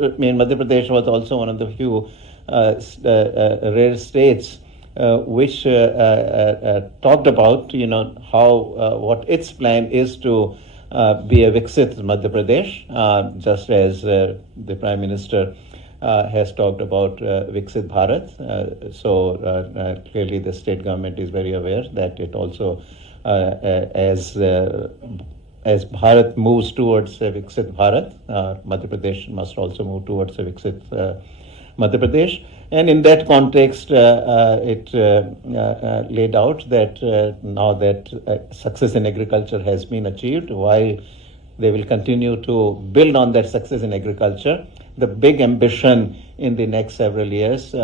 Madhya Pradesh was also one of the few rare states which talked about, how what its plan is to be a Viksit Madhya Pradesh, just as the Prime Minister has talked about Viksit Bharat. So clearly the state government is very aware that it also, as Bharat moves towards Viksit Bharat, Madhya Pradesh must also move towards Viksit Madhya Pradesh. And in that context, it laid out that now that success in agriculture has been achieved, while they will continue to build on that success in agriculture, the big ambition in the next several years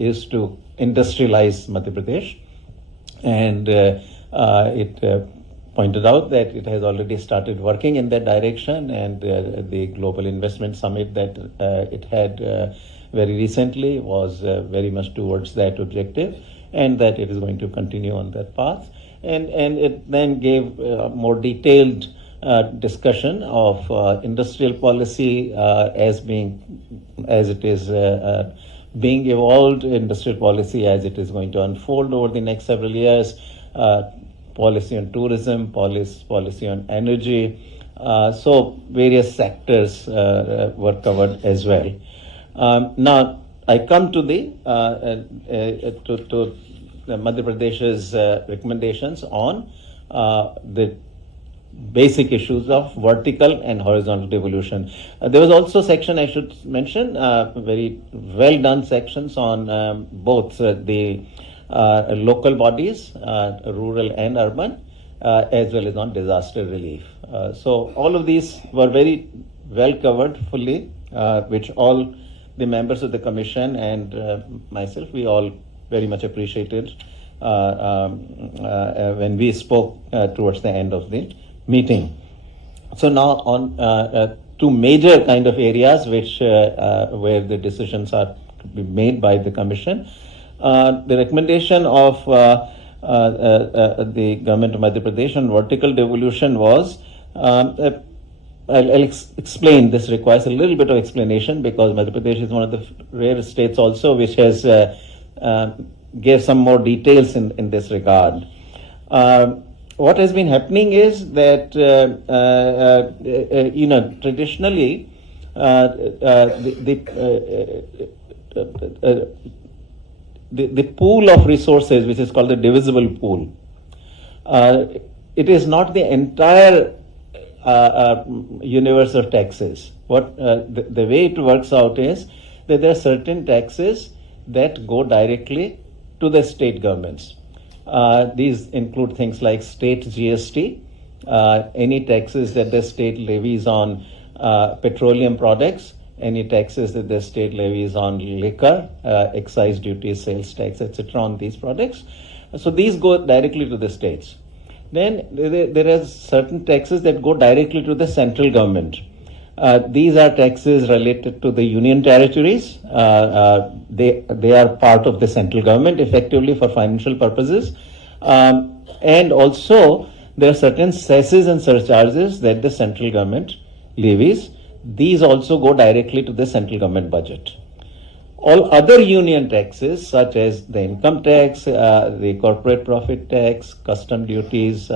is to industrialize Madhya Pradesh. And it pointed out that it has already started working in that direction, and the Global Investment Summit that it had very recently was very much towards that objective, and that it is going to continue on that path. And it then gave more detailed discussion of industrial policy as it is being evolved, industrial policy as it is going to unfold over the next several years, policy on tourism, policy on energy. So various sectors were covered as well. Now I come to the Madhya Pradesh's recommendations on the basic issues of vertical and horizontal devolution. There was also section I should mention, very well done sections on both the local bodies, rural and urban, as well as on disaster relief. So all of these were very well covered fully, which all the members of the commission and myself, we all very much appreciated when we spoke towards the end of the meeting. So now on two major kind of areas which where the decisions are to be made by the commission. The recommendation of the government of Madhya Pradesh on vertical devolution was, I'll explain, this requires a little bit of explanation because Madhya Pradesh is one of the rare states also which has gave some more details in this regard. What has been happening is that, traditionally, the pool of resources, which is called the divisible pool, it is not the entire universe of taxes. What the way it works out is that there are certain taxes that go directly to the state governments. These include things like state GST, any taxes that the state levies on petroleum products, any taxes that the state levies on liquor, excise duties, sales tax, etc. on these products. So these go directly to the states. Then there are certain taxes that go directly to the central government. These are taxes related to the union territories. They are part of the central government effectively for financial purposes. And also there are certain cesses and surcharges that the central government levies. These also go directly to the central government budget. All other union taxes, such as the income tax, the corporate profit tax, custom duties,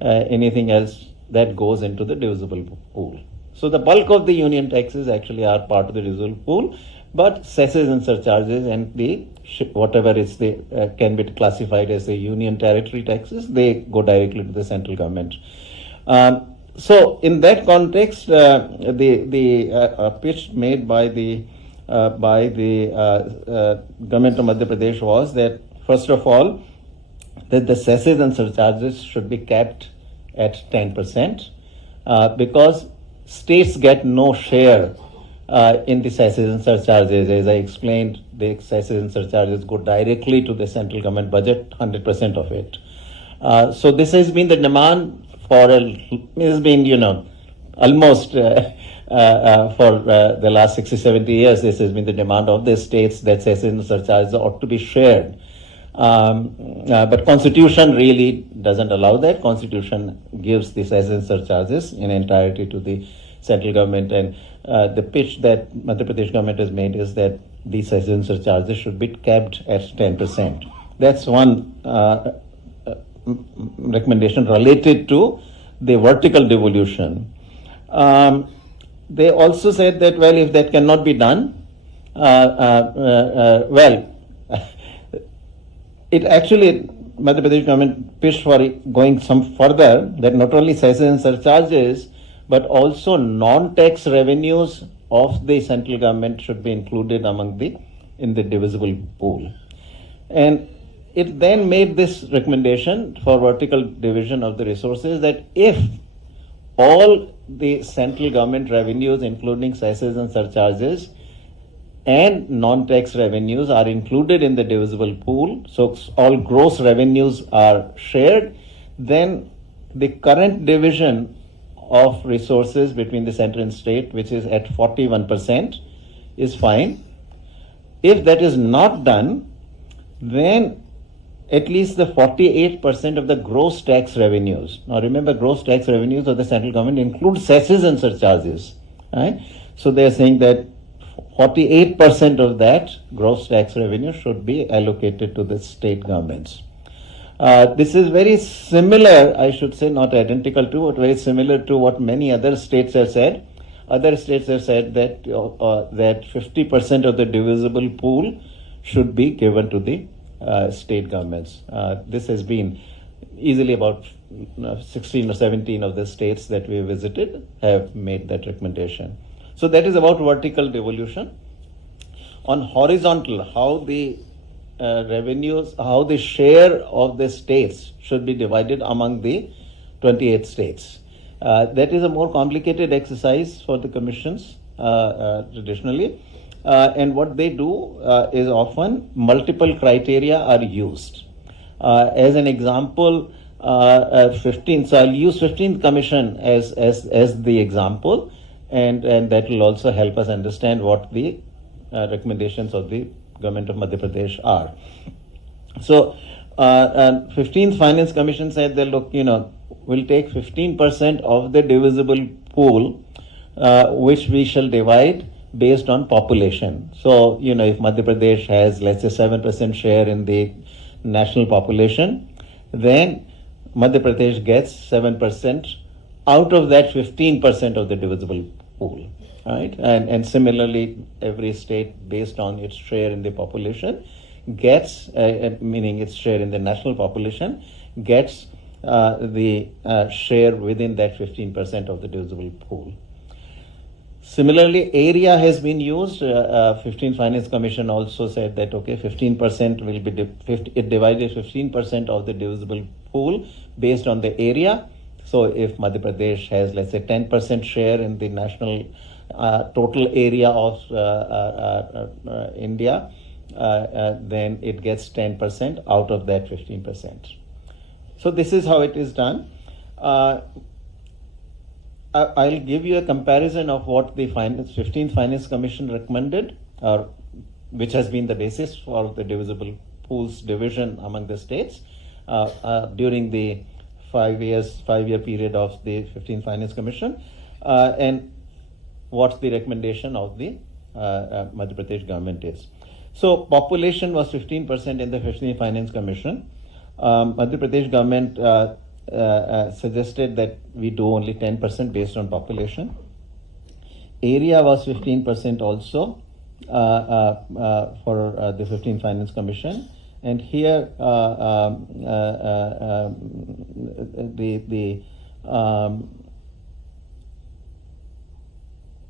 anything else, that goes into the divisible pool. So the bulk of the union taxes actually are part of the divisible pool, but cesses and surcharges and the whatever is the can be classified as the union territory taxes, they go directly to the central government. So in that context, the pitch made by the government of Madhya Pradesh was that, first of all, that the cesses and surcharges should be capped at 10%, because states get no share in the cesses and surcharges. As I explained, the cesses and surcharges go directly to the central government budget, 100% of it. So this has been the demand for almost for the last 60-70 years. This has been the demand of the states that cesses and surcharges ought to be shared. But Constitution really doesn't allow that. Constitution gives the cesses and surcharges in entirety to the central government, and the pitch that Madhya Pradesh government has made is that these cess and surcharges should be capped at 10%. That's one recommendation related to the vertical devolution. They also said that, well, if that cannot be done, well, it actually, Madhya Pradesh government pitched for going some further, that not only cesses and surcharges, but also non-tax revenues of the central government should be included in the divisible pool. And it then made this recommendation for vertical division of the resources, that if all the central government revenues, including cesses and surcharges, and non-tax revenues are included in the divisible pool, so all gross revenues are shared, then the current division of resources between the center and state, which is at 41%, is fine. If that is not done, then at least the 48% of the gross tax revenues. Now remember, gross tax revenues of the central government include cesses and surcharges, right? So they are saying that 48% of that gross tax revenue should be allocated to the state governments. This is very similar, I should say, not identical to, but very similar to what many other states have said. Other states have said that that 50% of the divisible pool should be given to the state governments. This has been easily about 16 or 17 of the states that we visited have made that recommendation. So that is about vertical devolution. On horizontal, how the revenues, how the share of the states should be divided among the 28 states. That is a more complicated exercise for the commissions traditionally. And what they do is often multiple criteria are used. As an example, 15th, so I'll use 15th commission as the example, and that will also help us understand what the recommendations of the government of Madhya Pradesh are. So 15th Finance Commission said that, look, we'll take 15% of the divisible pool, which we shall divide based on population. So, if Madhya Pradesh has, let's say, 7% share in the national population, then Madhya Pradesh gets 7% out of that 15% of the divisible pool, right? And similarly, every state, based on its share in the population, gets, meaning its share in the national population, gets the share within that 15% of the divisible pool. Similarly, area has been used. 15th Finance Commission also said that, okay, 15% will be, it divided 15% of the divisible pool based on the area. So if Madhya Pradesh has, let's say, 10% share in the national total area of India, then it gets 10% out of that 15%. So this is how it is done. I'll give you a comparison of what the 15th Finance Commission recommended, or which has been the basis for the divisible pools division among the states during the 5-year period of the 15th Finance Commission, and what the recommendation of the Madhya Pradesh government is. So population was 15% in the 15th Finance Commission. Madhya Pradesh government suggested that we do only 10% based on population. Area was 15% also for the 15th Finance Commission. And here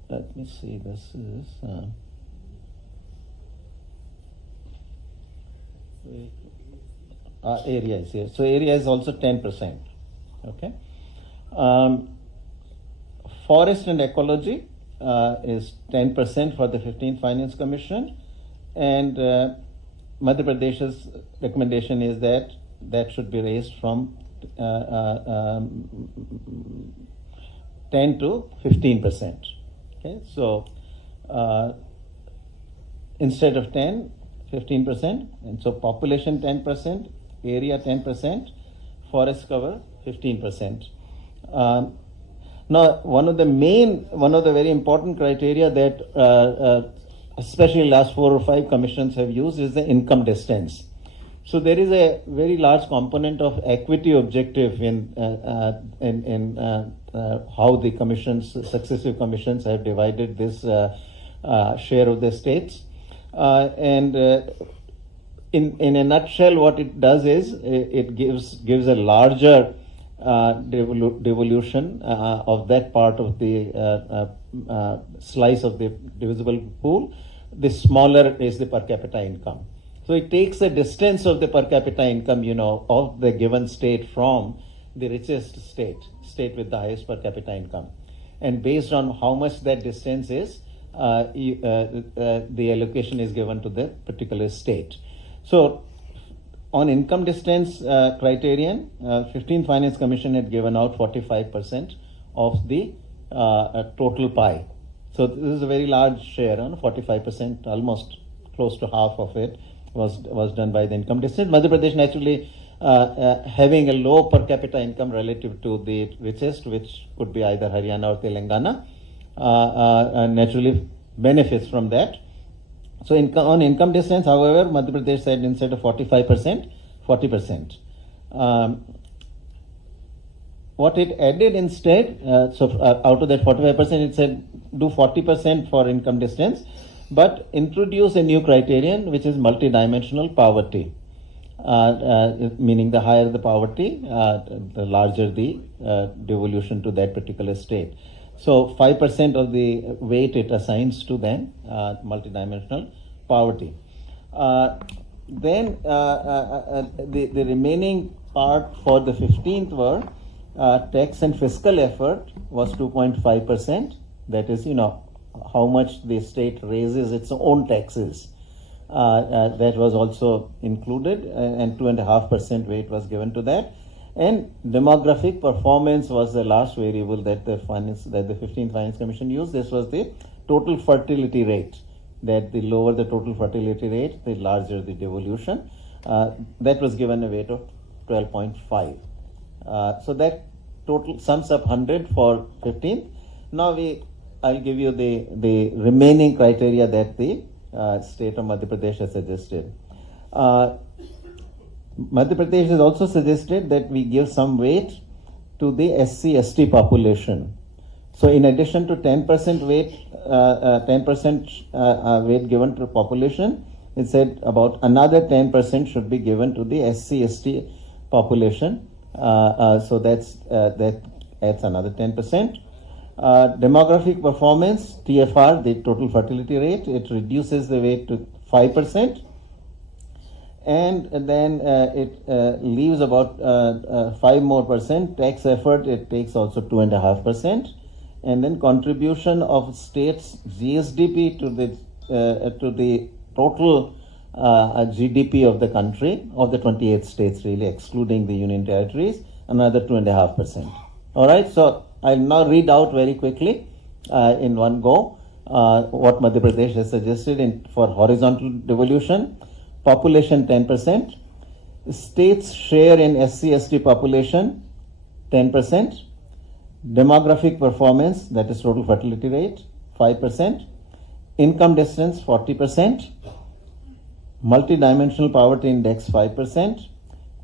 let me see, this is area is here. So area is also 10%. Okay. Forest and ecology is 10% for the 15th Finance Commission, and Madhya Pradesh's recommendation is that that should be raised from 10 to 15%. Okay, so instead of 10, 15%, and so population 10%, area 10%, forest cover 15%. Now Now, one of the very important criteria that especially last 4 or 5 commissions have used is the income distance. So there is a very large component of equity objective in how the successive commissions have divided this share of the states. In a nutshell, what it does is it gives a larger devolution of that part of the slice of the divisible pool. The smaller is the per capita income. So it takes the distance of the per capita income, of the given state from the richest state with the highest per capita income. And based on how much that distance is, the allocation is given to the particular state. So on income distance criterion, 15th Finance Commission had given out 45% of the total pie. So this is a very large share, 45%, almost close to half of it was done by the income distance. Madhya Pradesh naturally having a low per capita income relative to the richest, which could be either Haryana or Telangana, naturally benefits from that. So on income distance, however, Madhya Pradesh said instead of 45%, 40%. What it added instead, out of that 45%, it said do 40% for income distance, but introduce a new criterion, which is multidimensional poverty. Meaning the higher the poverty, the larger the devolution to that particular state. So 5% of the weight it assigns to then multidimensional poverty. Then the remaining part for the 15th were tax and fiscal effort was 2.5%. That is, how much the state raises its own taxes. That was also included, and 2.5% weight was given to that. And demographic performance was the last variable that the 15th Finance Commission used. This was the total fertility rate. That the lower the total fertility rate, the larger the devolution. That was given a weight of 12.5. So that total sums up 100 for 15th. Now I'll give you the remaining criteria that the state of Madhya Pradesh has suggested. Madhya Pradesh has also suggested that we give some weight to the SC/ST population. So in addition to 10% weight, 10% weight given to population, it said about another 10% should be given to the SC/ST population. So that adds another 10%. Demographic performance, TFR, the total fertility rate, it reduces the weight to 5%. And then it leaves about 5 more percent. Tax effort, it takes also 2.5%. And then contribution of states GSDP to the total GDP of the country, of the 28 states really, excluding the union territories, another 2.5%. All right, so I'll now read out very quickly in one go what Madhya Pradesh has suggested for horizontal devolution. Population 10%, states share in SC/ST population 10%, demographic performance, that is total fertility rate, 5%, income distance 40%, multidimensional poverty index 5%,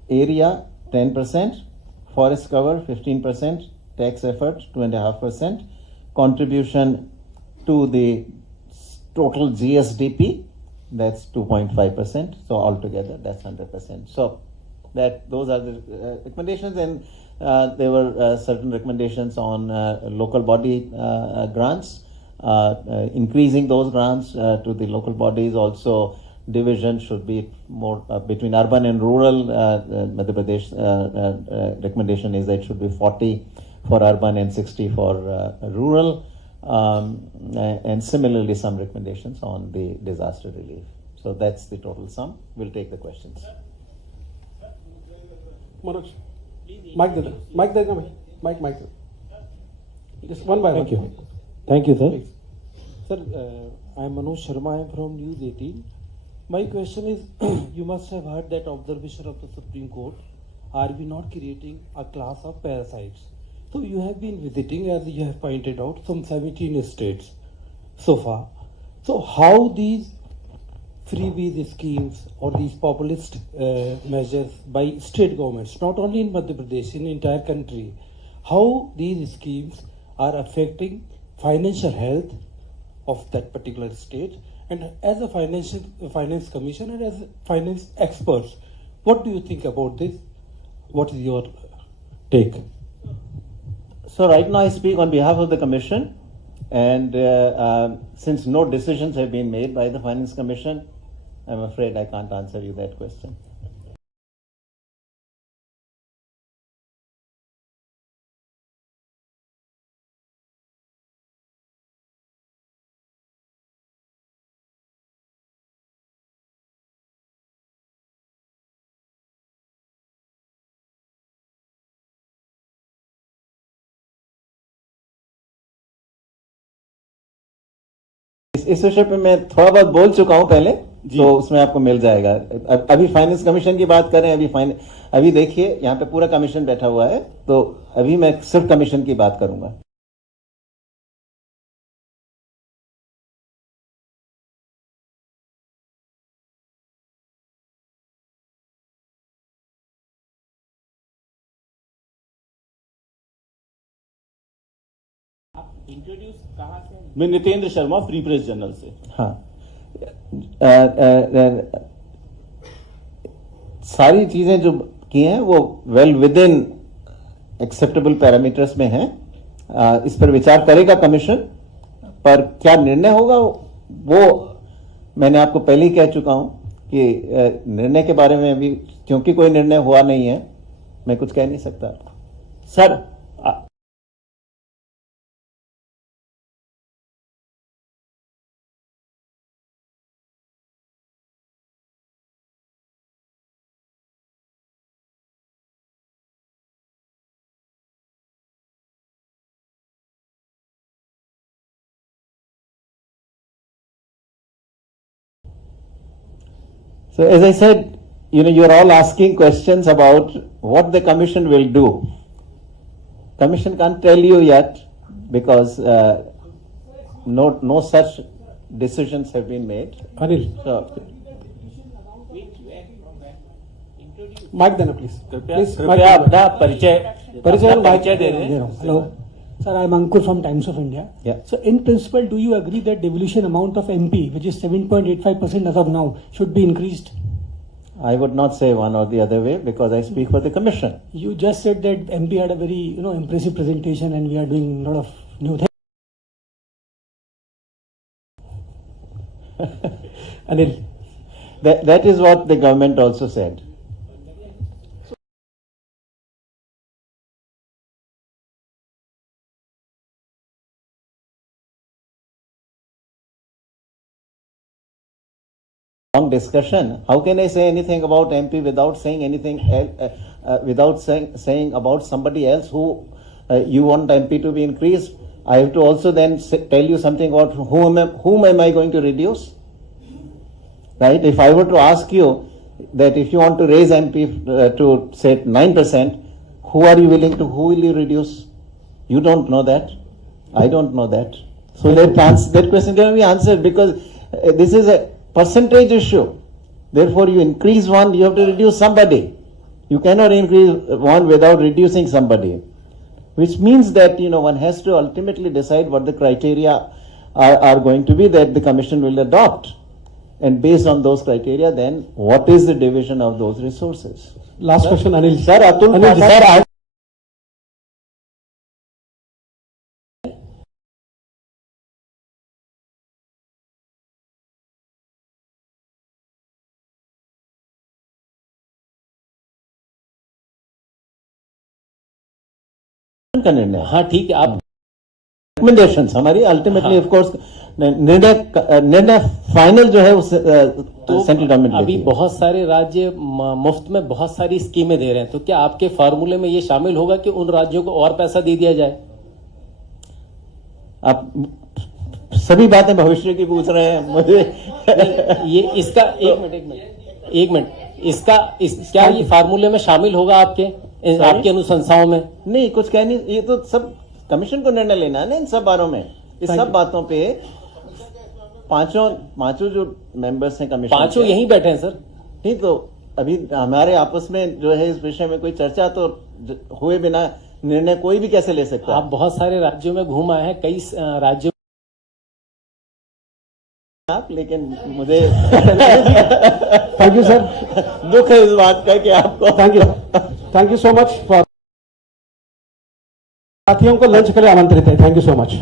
area 10%, forest cover 15%, tax effort 2.5%, contribution to the total GSDP, that's 2.5%. So altogether, that's 100%. So those are the recommendations, and there were certain recommendations on local body grants, increasing those grants to the local bodies. Also, division should be more between urban and rural. Madhya Pradesh recommendation is that it should be 40 for urban and 60 for rural. And similarly some recommendations on the disaster relief. So that's the total sum. We'll take the questions. Manoj, mic. Just one by one. Thank you, sir. Please. Sir, I am Manoj Sharma. I am from News 18. My question is, you must have heard that observation of the Supreme Court. Are we not creating a class of parasites? So you have been visiting, as you have pointed out, some 17 states so far. So how these freebies schemes or these populist measures by state governments, not only in Madhya Pradesh, in the entire country, how these schemes are affecting financial health of that particular state? And as a finance commissioner and as finance experts, what do you think about this? What is your take? So right now I speak on behalf of the Commission, and since no decisions have been made by the Finance Commission, I'm afraid I can't answer you that question. इस विषय पे मैं थोड़ा बहुत बोल चुका हूं पहले, तो उसमें आपको मिल जाएगा। अभी फाइनेंस कमीशन की बात करें, अभी देखिए यहाँ पे पूरा कमीशन बैठा हुआ है, तो अभी मैं सिर्फ कमीशन की बात करूंगा। इंट्रोड्यूस कहाँ से? मैं Nitendra Sharma, free press journal से। हाँ, सारी चीजें जो की हैं वो well with in acceptable parameters में हैं। इस पर विचार करेगा कमीशन, पर क्या निर्णय होगा वो मैंने आपको पहले ही कह चुका हूं कि निर्णय के बारे में अभी क्योंकि कोई निर्णय हुआ नहीं है, मैं कुछ कह नहीं सकता। Sir, So as I said, you are all asking questions about what the commission will do. Commission can't tell you yet because no such decisions have been made. Anil, So, mic देना please. Please, mic कृपया अपना परिचय दे दें। Hello. Sir, I am Ankur from Times of India. Yeah. So, in principle, do you agree that devolution amount of MP, which is 7.85% as of now, should be increased? I would not say one or the other way because I speak for the commission. You just said that MP had a very, impressive presentation and we are doing a lot of new things. Anil, That is what the government also said. Long discussion. How can I say anything about MP without saying anything without saying about somebody else who you want MP to be increased? I have to also then tell you something about whom am I going to reduce? Right? If I were to ask you that if you want to raise MP to say 9%, who will you reduce? You don't know that. I don't know that. So that question cannot be answered because this is a percentage issue. Therefore, you increase one, you have to reduce somebody. You cannot increase one without reducing somebody. Which means that, one has to ultimately decide what the criteria are going to be that the commission will adopt. And based on those criteria, then what is the division of those resources? last question, Anil. Sir, Atul, Anil, sir, I का निर्णय। हाँ ठीक है, आप recommendations हमारी ultimately of course निर्णय final जो है उस सेंट्रल गवर्नमेंट अभी बहुत सारे राज्य मुफ्त में बहुत सारी स्कीमें दे रहे हैं, तो क्या आपके फार्मूले में ये शामिल होगा कि उन राज्यों को और पैसा दे दिया जाए? आप सभी बातें भविष्य की पूछ रहे हैं मुझे। ये इसका एक मिनट क्या ये फार्मूले में शामिल होगा आपके? इन आपकी अनुशंसाओं में? नहीं, कुछ कह नहीं, ये तो सब कमीशन को निर्णय लेना है ना इन सब बारों में। इस सब बातों पे पांचों जो मेंबर्स हैं कमीशन, पांचों यहीं बैठे हैं सर। नहीं तो अभी हमारे आपस में जो है इस विषय में कोई चर्चा तो हुए बिना निर्णय कोई भी कैसे ले सकता है? आप बहुत सारे राज्यों में घूम आए हैं, कई राज्यों आप, लेकिन मुझे थैंक यू सर, दुख है इस बात का कि आपको thank you so much for, साथियों को लंच के लिए आमंत्रित है। Thank you so much.